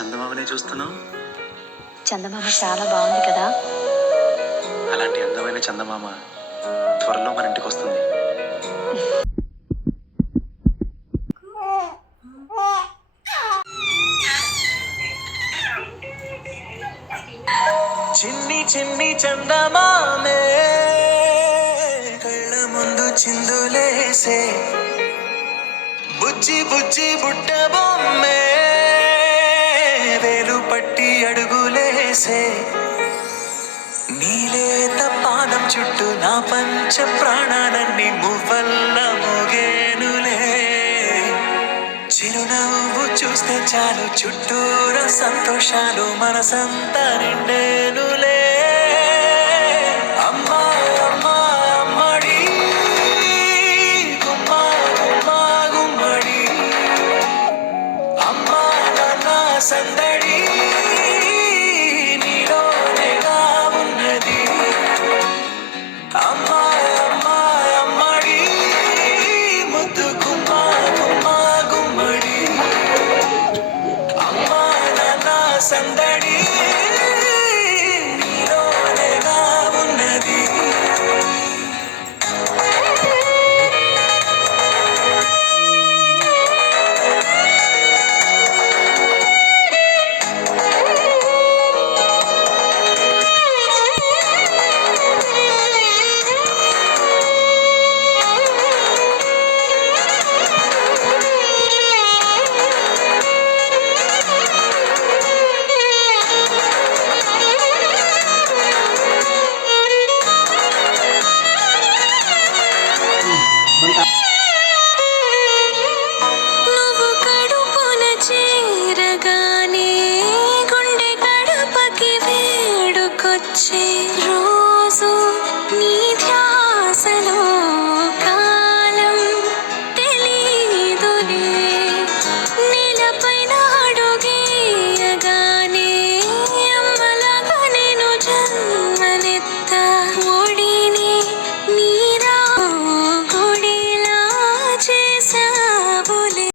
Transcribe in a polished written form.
చందమామనే చూస్తున్నావు? చందమామ చాలా బాగుంది కదా. అలాంటి అందమైన చందమామ త్వరలో మన ఇంటికి వస్తుంది. చిన్ని చిన్ని చందమామే కళ్ళ ముందు చిందులేసే బుజ్జి బుజ్జి బుట్ట బొమ్మే వేలు పట్టి అడుగులేసే నీలేత పాదం చుట్టూ నా పంచ ప్రాణాలన్నీ మువ్వల్ల మోగేనులే. చిరునవ్వు చూస్తే చాలు చుట్టూరా సంతోషాలు మనసంతా నిండేనులే. అమ్మా అమ్మా అమ్మడి గుమ్మా గుమ్మా గుమ్మడి అమ్మా నాన్న సందడి నీలోనేగా ఉన్నది. అమ్మా అమ్మా అమ్మడి ముద్దు గుమ్మా గుమ్మా గుమ్మడి అమ్మా నాన్న సందడి నీలోనేగా ఉన్నది. నువ్వు కడుపున చేరగానే గుండె గడపకి వేడుకొచ్చే రోజు నీ ధ్యాసలో